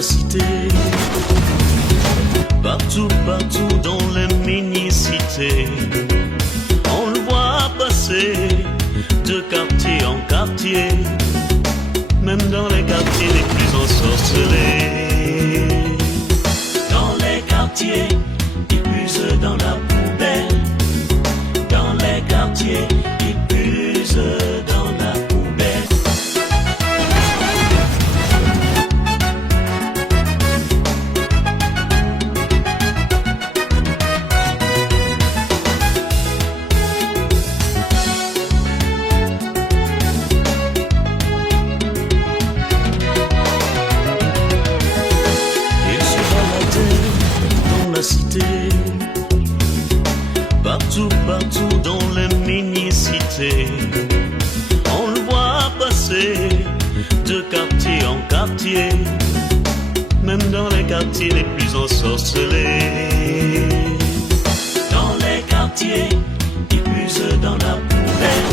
la cité, partout, partout dans les mini-cités, on le voit passer de quartier en quartier, même dans les quartiers les plus ensorcelés. Dans les quartiers, ils puisent dans la poubelle. Dans les quartiers, ils puisent dans la poubelle. Ils se baladaient dans la cité, partout, partout dans les mini-cités, on le voit passer de quartier en quartier, même dans les quartiers les plus ensorcelés. Dans les quartiers, ils puisent dans la poubelle.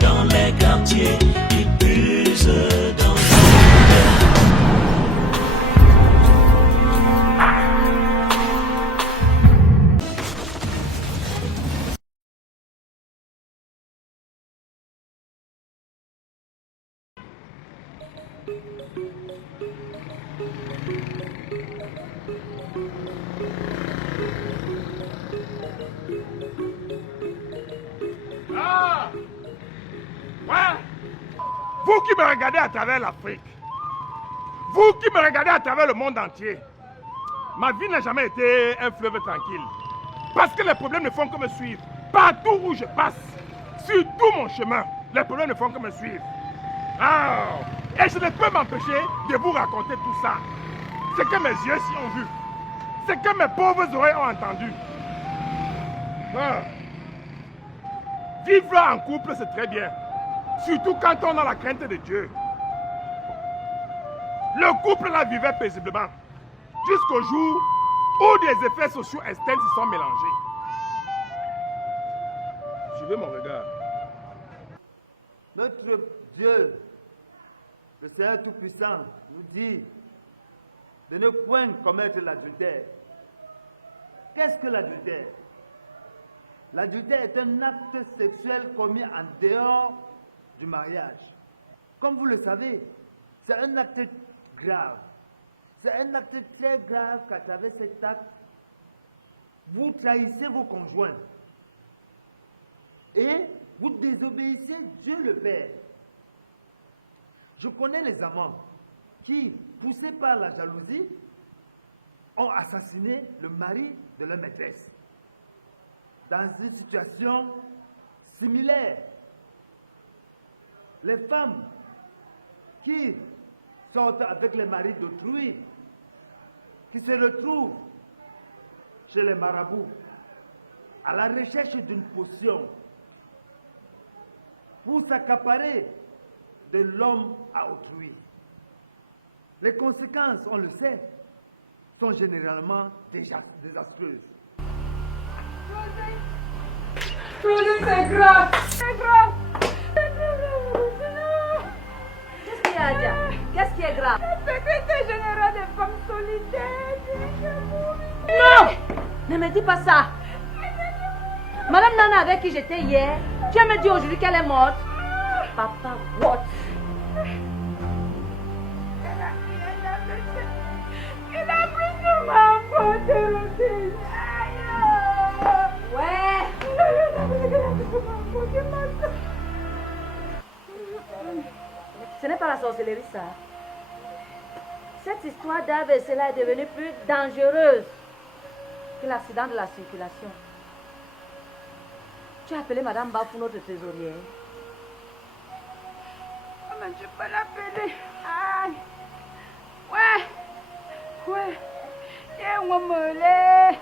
Dans les quartiers, ils puisent dans la poubelle. Ah! Ouais! Vous qui me regardez à travers l'Afrique, vous qui me regardez à travers le monde entier, ma vie n'a jamais été un fleuve tranquille. Parce que les problèmes ne font que me suivre. Partout où je passe, sur tout mon chemin, les problèmes ne font que me suivre. Ah! Et je ne peux m'empêcher de vous raconter tout ça. Ce que mes yeux ci ont vu. Ce que mes pauvres oreilles ont entendu. Ah! Vivre en couple, c'est très bien. Surtout quand on a la crainte de Dieu. Le couple là vivait paisiblement. Jusqu'au jour où des effets sociaux externes se sont mélangés. Suivez mon regard. Notre Dieu, le Seigneur Tout-Puissant, nous dit de ne point commettre l'adultère. Qu'est-ce que l'adultère? L'adultère est un acte sexuel commis en dehors du mariage. Comme vous le savez, c'est un acte grave. C'est un acte très grave qu'à travers cet acte, vous trahissez vos conjoints. Et vous désobéissez Dieu le Père. Je connais les amants qui, poussés par la jalousie, ont assassiné le mari de leur maîtresse. Dans une situation similaire, les femmes qui sortent avec les maris d'autrui, qui se retrouvent chez les marabouts à la recherche d'une potion pour s'accaparer de l'homme à autrui. Les conséquences, on le sait, sont généralement désastreuses. Claudine, c'est grave! C'est grave! Qu'est-ce qu'il y a, Adia? Qu'est-ce qui est grave? Le secrétaire général des femmes solidaires! Non! Ne me dis pas ça! Madame Nana avec qui j'étais hier, tu vas me dire aujourd'hui qu'elle est morte? Papa, what? Il a pris sur ma faute, Ouais! Ce n'est pas la sorcellerie, ça. Cette histoire d'AVC-là est devenue plus dangereuse que l'accident de la circulation. Tu as appelé Madame Bafou, notre trésorière. Oh, mais je peux l'appeler. Aïe! Ouais! Ouais! Y'a un mollet!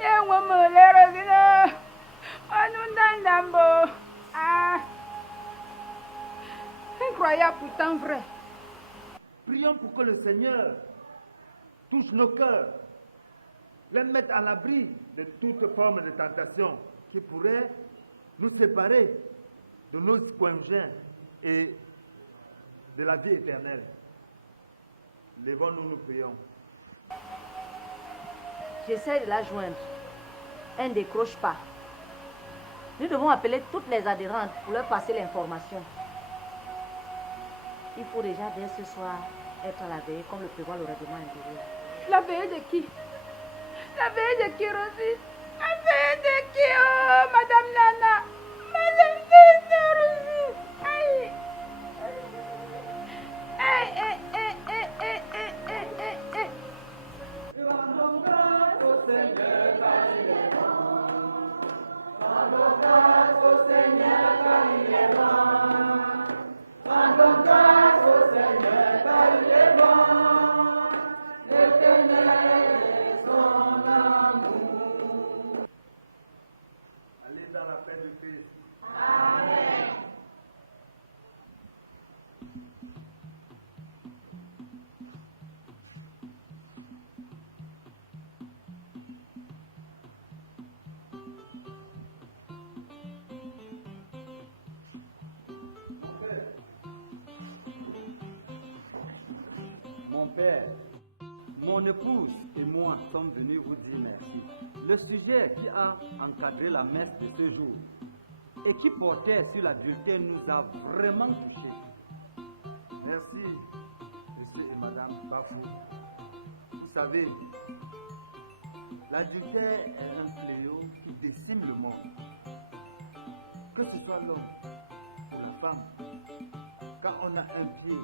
Y'a un mollet, reviens! On nous dambo! Ah! Incroyable, pourtant vrai. Prions pour que le Seigneur touche nos cœurs, les mette à l'abri de toute forme de tentation qui pourrait nous séparer de nos conjoints et de la vie éternelle. Levons-nous, nous prions. J'essaie de la joindre. Elle ne décroche pas. Nous devons appeler toutes les adhérentes pour leur passer l'information. Il faut déjà dès ce soir être à la veille comme le prévoit le règlement intérieur. La veille de qui? La veille de qui, Rosie? La veille de qui? Oh, Madame Nana! Madame Nana, Rosie! Aïe! Aïe, aïe, aïe, aïe, aïe, aïe, aïe, aïe, aïe. Allez dans la paix de Christ. Mon père, mon épouse et moi sommes venus vous dire merci. Le sujet qui a encadré la messe de ce jour et qui portait sur l'adultère nous a vraiment touchés. Merci, monsieur et madame Bafou. Vous savez, l'adultère est un fléau qui décime le monde. Que ce soit l'homme ou la femme, quand on a un pied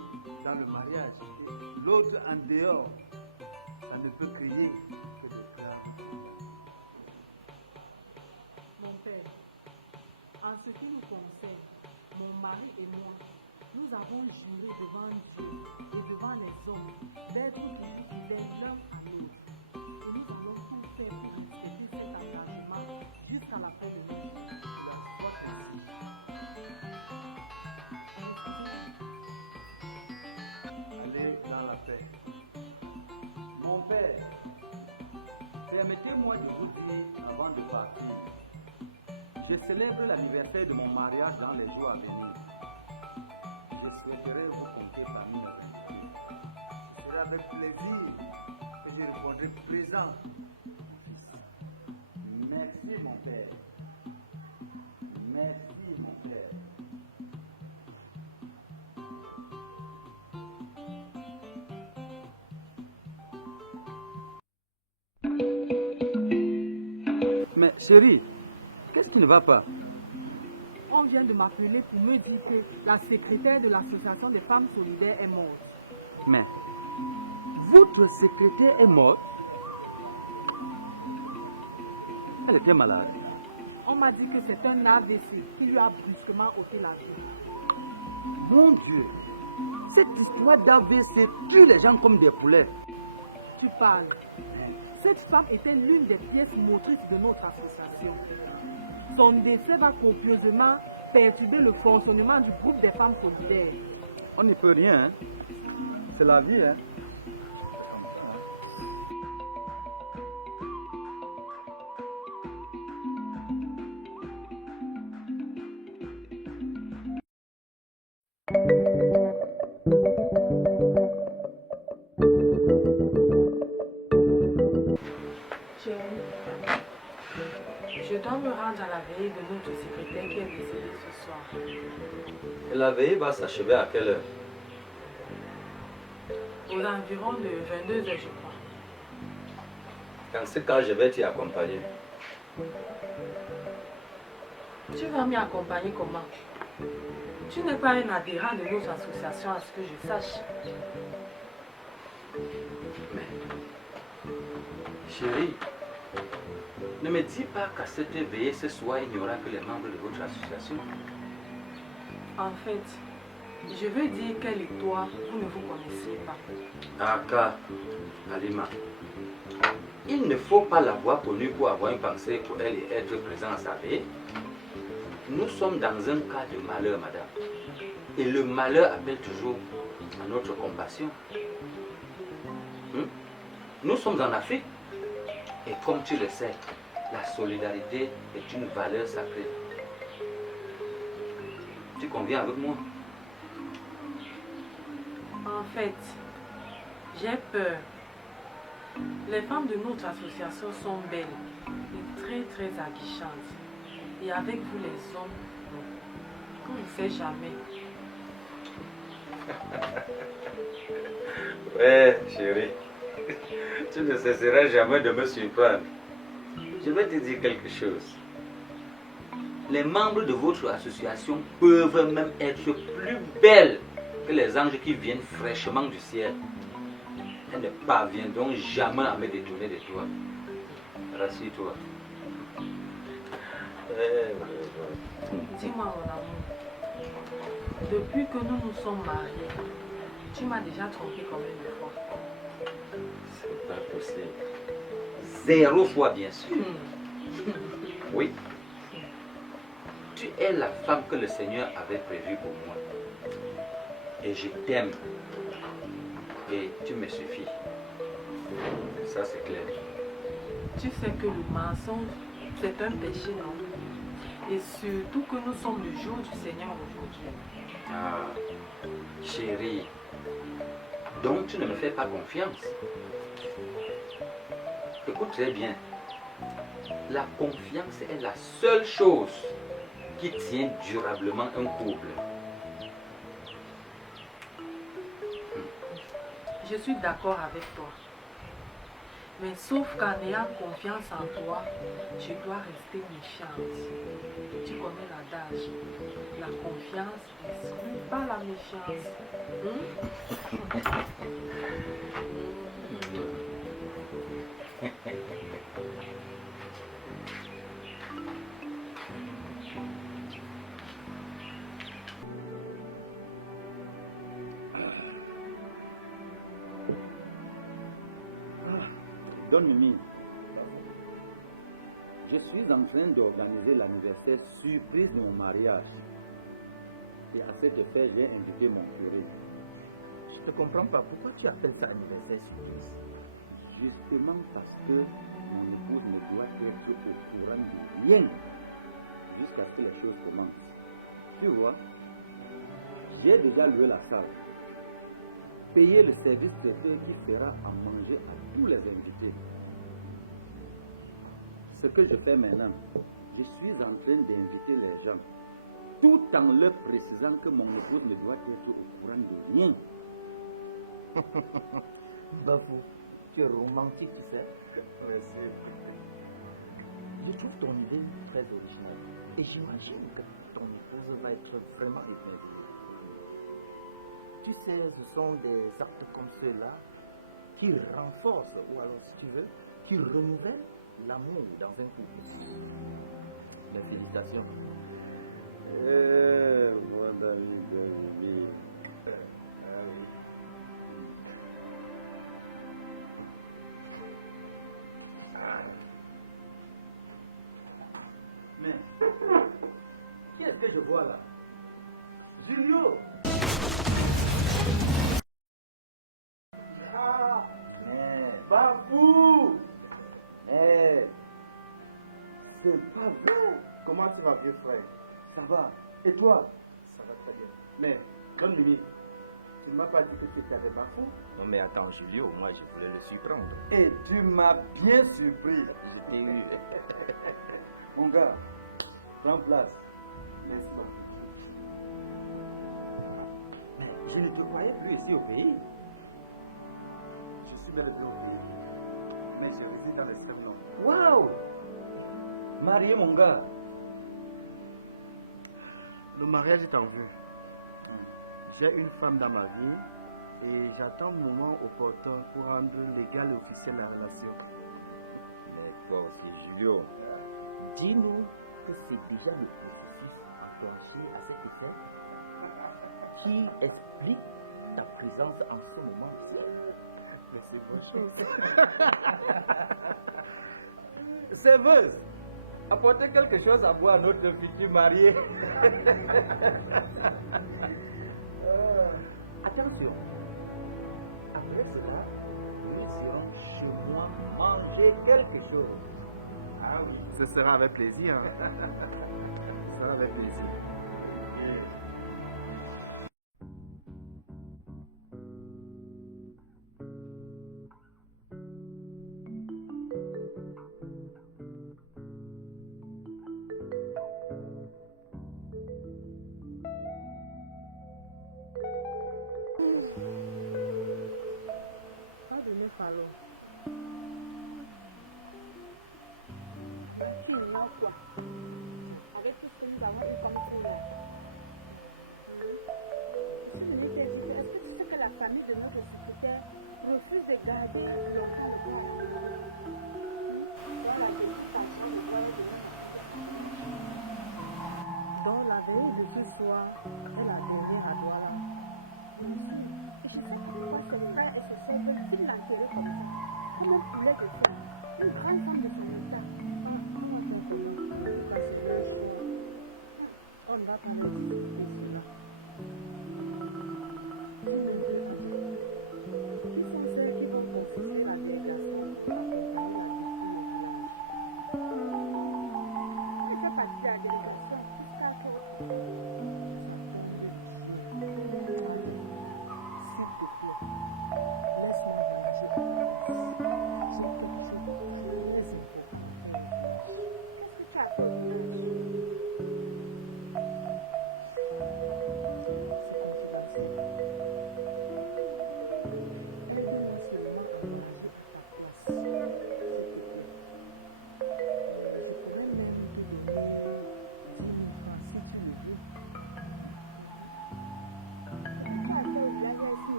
dans le mariage et l'autre en dehors, ça ne peut crier que de pleurs. Mon père, en ce qui nous concerne, mon mari et moi, nous avons juré devant Dieu et devant les hommes d'être fidèles l'un à l'autre. Et nous allons tout faire pour respecter cet engagement jusqu'à la fin de notre vie. La foi aussi. Allez dans la paix. Mon père, permettez-moi de vous dire avant de partir, je célèbre l'anniversaire de mon mariage dans les jours à venir. Je souhaiterais vous compter parmi nos invités. Ce sera avec plaisir que je répondrai présent. Merci mon père. Merci mon père. Mais chérie, qu'est-ce qui ne va pas? On vient de m'appeler pour me dire que la secrétaire de l'association des femmes solidaires est morte. Mais votre secrétaire est morte? Elle était malade. On m'a dit que c'est un AVC qui lui a brusquement ôté la vie. Mon Dieu, cette histoire d'AVC tue les gens comme des poulets. Tu parles. Cette femme était l'une des pièces motrices de notre association. Son décès va copieusement perturber le fonctionnement du groupe des femmes solidaires. On n'y peut rien, hein. C'est la vie, hein. Je dois me rendre à la veille de notre secrétaire qui est décédée ce soir. Et la veille va s'achever à quelle heure? Aux environs de 22 heures, je crois. Dans ce cas, je vais t'y accompagner. Tu vas m'y accompagner comment? Tu n'es pas un adhérent de notre association à ce que je sache. Mais, chérie, ne me dis pas qu'à cette veillée ce soir, il n'y aura que les membres de votre association. En fait, je veux dire qu'elle et toi, vous ne vous connaissez pas. Aka, Alima, il ne faut pas l'avoir connue pour avoir une pensée pour elle et être présent à sa veillée. Nous sommes dans un cas de malheur, madame. Et le malheur appelle toujours à notre compassion. Nous sommes en Afrique. Et comme tu le sais, la solidarité est une valeur sacrée. Tu conviens avec moi? En fait, J'ai peur. Les femmes de notre association sont belles et très très aguichantes. Et avec vous les hommes, on ne sait jamais. Ouais, chérie. Tu ne cesseras jamais de me surprendre. Je vais te dire quelque chose. Les membres de votre association peuvent même être plus belles que les anges qui viennent fraîchement du ciel. Elles ne parviendront jamais à me détourner de toi. Rassure-toi. Dis-moi, mon amour, depuis que nous nous sommes mariés, tu m'as déjà trompé combien de fois? C'est pas possible. 0 fois, bien sûr. Oui. Tu es la femme que le Seigneur avait prévue pour moi. Et je t'aime. Et tu me suffis. Ça, c'est clair. Tu sais que le mensonge, c'est un péché, non? Et surtout que nous sommes le jour du Seigneur aujourd'hui. Ah, chérie. Donc, tu ne me fais pas confiance. Écoute très bien. La confiance est la seule chose qui tient durablement un couple. Je suis d'accord avec toi. Mais sauf qu'en ayant confiance en toi, je dois rester méfiante. Tu connais l'adage. La confiance n'est pas la méfiance. Don Mimi, je suis en train d'organiser l'anniversaire surprise de mon mariage. Et à cet effet, j'ai invité mon curé. Je ne comprends pas. Pourquoi tu appelles ça anniversaire surprise? Justement parce que mon épouse ne doit être au courant de rien jusqu'à ce que les choses commencent. Tu vois, j'ai déjà loué la salle, payé le service traiteur qui fera à manger à tous les invités. Ce que je fais maintenant, je suis en train d'inviter les gens, tout en leur précisant que mon épouse ne doit être au courant de rien. Bafou, tu es romantique, tu sais. Merci. Je trouve ton idée très originale. Et j'imagine que ton épouse va être vraiment émerveillée. Tu sais, ce sont des actes comme ceux-là qui renforcent, ou alors si tu veux, qui renouvellent l'amour dans un couple. Mes félicitations. Mon ami David. Mais, qui est-ce que je vois là? Julio! Ah! Babou! C'est pas vrai! Comment tu vas, vieux frère? Ça va. Et toi? Ça va très bien. Mais, bonne nuit. Tu ne m'as pas dit que tu étais avec Bafou? Non mais attends, Julio, moi je voulais le surprendre. Et tu m'as bien surpris. Je t'ai eu. Mon gars, prends place. Merci. Mais je ne te voyais plus ici au pays. Je suis bel et bien au pays. Mais je réside dans l'extrême nord. Waouh! Marié, mon gars. Le mariage est en vue. J'ai une femme dans ma vie et j'attends le moment opportun pour rendre légal et officielle la relation. Mais toi aussi, Julio, dis-nous que c'est déjà le processus enclenché à cet effet qui explique ta présence en ce moment ici. Mais c'est bonne chose. Serveuse, apportez quelque chose à boire à notre futur marié. Attention, après cela, nous irons chez moi manger quelque chose. Ah oui, ce sera avec plaisir. Ce sera avec plaisir. famille de notre secrétaire refuse de garder longtemps le corps. C'est la vérification de corps de notre donc la veille de ce soir est la dernière à Douala. Et je sais pourquoi ses frères et ses soeurs veulent-ils l'enterrer comme ça, comme un poulet de fer, une grande femme de son état. On ne va pas leur expliquer cela. Ils sont ceux qui vont considérer la dégradation. Et c'est parti de la délégation jusqu'à que... S'il te plaît, laisse-moi voyager.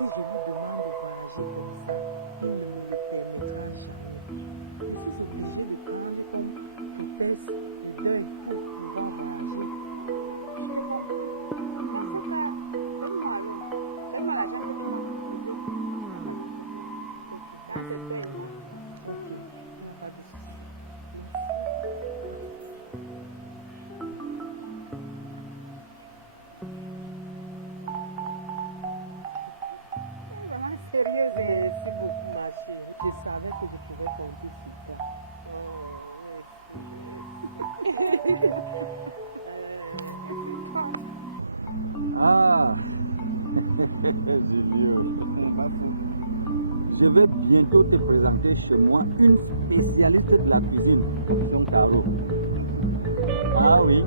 J'ai quelque chose de très important. Qu'est-ce que tu as fait? Ah, je vais bientôt te présenter chez moi une spécialiste de la cuisine, Jean Caro. Ah oui,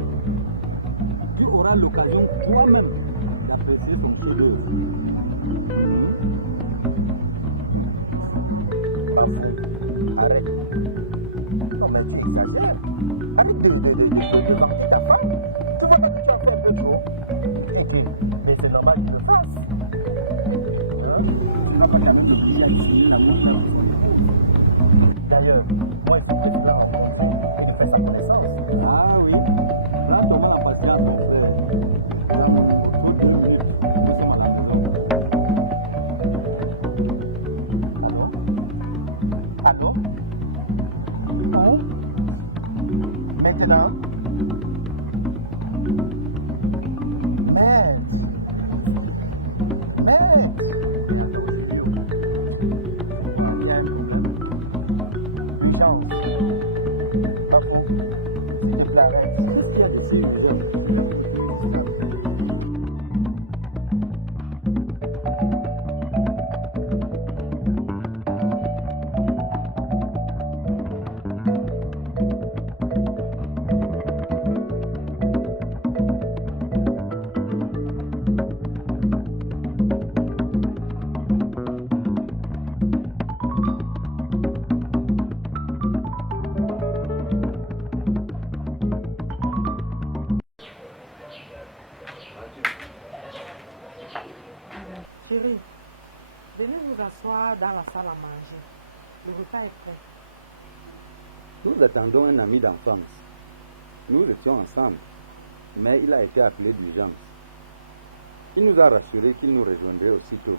tu auras l'occasion toi-même d'apprécier son chef-d'œuvre. Parfait, arrête. Non mais tu exagères. Arrête de vanter ta femme. Tu vois que tu as fait un peu trop. Mais c'est normal que je le fasse. Hein? Tu n'as pas quand même obligé à essayer la montre. D'ailleurs, moi il faut que tu l'as rencontré et tu fais sa connaissance. Ah oui. Là, Thomas n'a pas fait un problème. Allô? Allô? Oui? Maintenant? Chérie, venez vous asseoir dans la salle à manger. Le repas est prêt. Nous attendons un ami d'enfance. Nous étions ensemble, mais il a été appelé d'urgence. Il nous a rassuré qu'il nous rejoindrait aussitôt.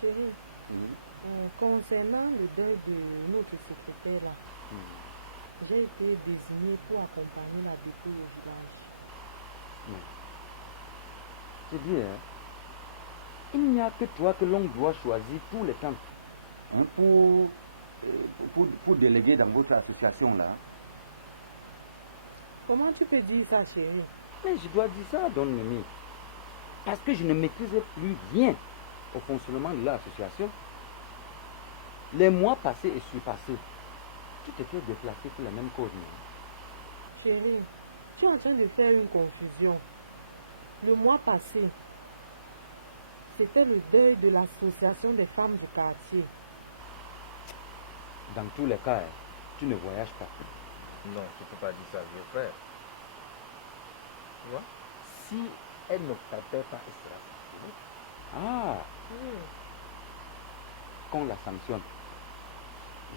Chérie, concernant le deuil de notre secrétaire là, j'ai été désigné pour accompagner la dépouille au village. C'est bien. Il n'y a que toi que l'on doit choisir tous les temps hein, pour déléguer dans votre association là. Comment tu peux dire ça, chérie? Mais je dois dire ça, Don Mimi. Parce que je ne maîtrisais plus rien au fonctionnement de l'association. Les mois passés et surpassés, tout était déplacé pour la même cause. Chérie, tu es en train de faire une confusion. Le mois passé, c'était le deuil de l'association des femmes du quartier. Dans tous les cas, tu ne voyages pas. Non, tu ne peux pas dire ça, vieux frère. Tu vois? Si elle ne t'appelle pas, elle sera sanctionnée. Ah, qu'on la sanctionne.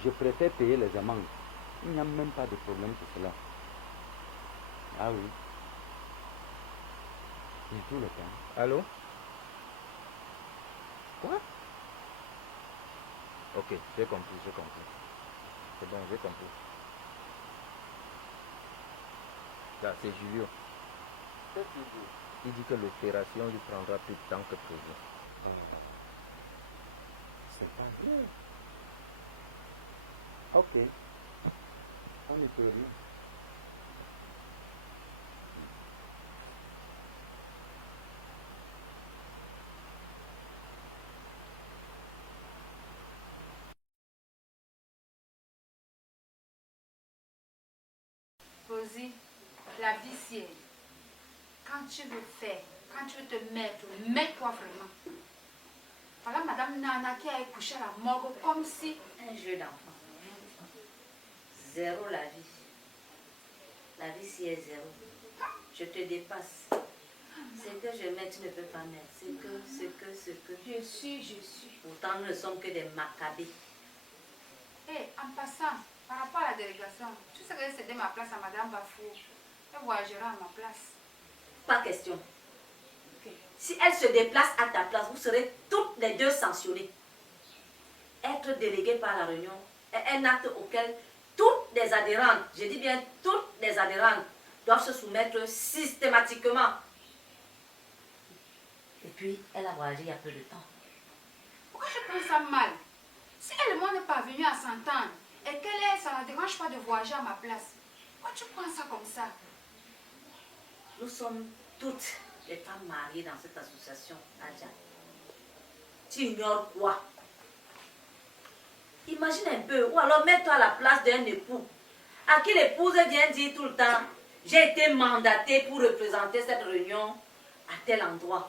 Je préfère payer les amendes. Il n'y a même pas de problème pour cela. Ah oui. Il y a tout le temps. Allô? Quoi? Ok, j'ai compris, j'ai compris. C'est bon, j'ai compris. Là, c'est Julio. Il dit que l'opération lui prendra plus de temps que prévu. C'est pas vrai. Ok. On y peut rien. Rosie, la vie c'est quand tu veux faire, quand tu veux te mettre, mets-toi vraiment. Voilà Madame Nana qui a couché à la morgue comme si... Un jeu d'enfant. Zéro la vie. La vie si est zéro. Je te dépasse. C'est que je mets, tu ne peux pas mettre. C'est que. Je suis. Pourtant, nous ne sommes que des macabées. Hé, en passant, par rapport à la délégation, tu sais que j'ai cédé ma place à Madame Bafou. Elle voyagera à ma place. Pas question. Si elle se déplace à ta place, vous serez toutes les deux sanctionnées. Être déléguée par la réunion est un acte auquel toutes les adhérentes, je dis bien toutes les adhérentes, doivent se soumettre systématiquement. Et puis, elle a voyagé il y a peu de temps. Pourquoi je prends ça mal? Si elle et moi n'est pas venue à s'entendre et ça ne la dérange pas de voyager à ma place, pourquoi tu prends ça comme ça? Nous sommes toutes les femmes mariées dans cette association, Adja. Tu ignores quoi? Imagine un peu, ou alors mets-toi à la place d'un époux à qui l'épouse vient dire tout le temps: j'ai été mandatée pour représenter cette réunion à tel endroit.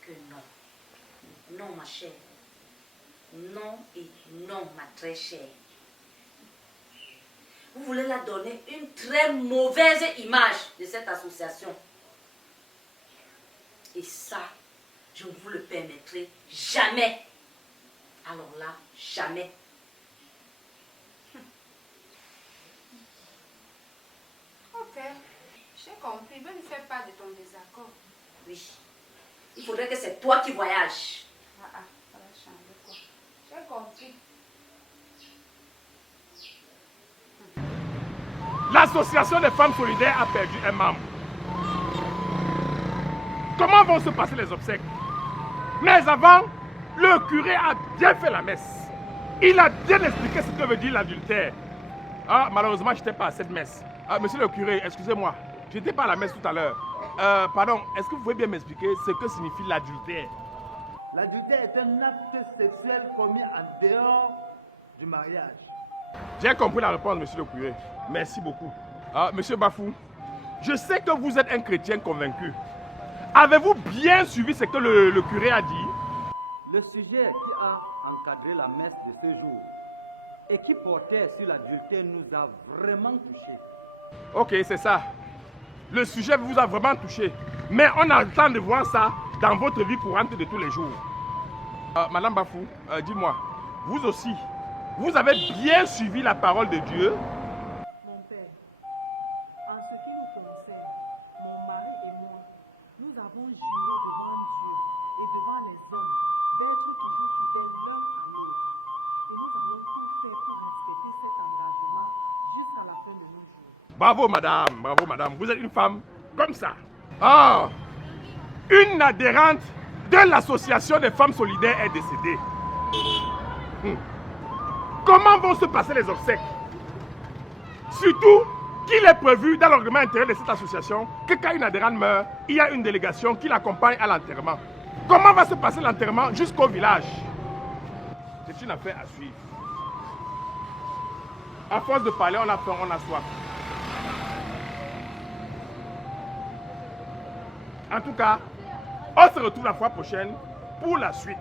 Que non. Non, ma chère. Non et non, ma très chère. Vous voulez la donner une très mauvaise image de cette association. Et ça, je ne vous le permettrai jamais. Alors là, jamais. Ok, j'ai compris. Ne me fais pas de ton désaccord. Oui. Il faudrait que c'est toi qui voyages. Ça va changer quoi. J'ai compris. L'association des femmes solidaires a perdu un membre. Comment vont se passer les obsèques? Mais avant, le curé a bien fait la messe. Il a bien expliqué ce que veut dire l'adultère. Ah, malheureusement, je n'étais pas à cette messe. Ah, monsieur le curé, excusez-moi, je n'étais pas à la messe tout à l'heure. Pardon, est-ce que vous pouvez bien m'expliquer ce que signifie l'adultère? L'adultère est un acte sexuel commis en dehors du mariage. J'ai compris la réponse, monsieur le curé. Merci beaucoup. Monsieur Bafou, je sais que vous êtes un chrétien convaincu. Avez-vous bien suivi ce que le curé a dit? Le sujet qui a encadré la messe de ce jour et qui portait sur l'adultère nous a vraiment touchés. Ok, c'est ça. Le sujet vous a vraiment touché. Mais on a le temps de voir ça dans votre vie courante de tous les jours. Madame Bafou, dis-moi, vous aussi, vous avez bien suivi la parole de Dieu? Mon père, en ce qui nous concerne, mon mari et moi, nous avons juré devant Dieu et devant les hommes d'être toujours fidèles l'un à l'autre. Et nous allons tout faire pour respecter cet engagement jusqu'à la fin de nos jours. Bravo madame, vous êtes une femme comme ça. Ah, une adhérente de l'association des femmes solidaires est décédée. Comment vont se passer les obsèques? Surtout qu'il est prévu dans le règlement intérieur de cette association que quand une adhérente meurt, il y a une délégation qui l'accompagne à l'enterrement. Comment va se passer l'enterrement jusqu'au village? C'est une affaire à suivre. À force de parler, on a faim, on a soif. En tout cas, On se retrouve la fois prochaine pour la suite.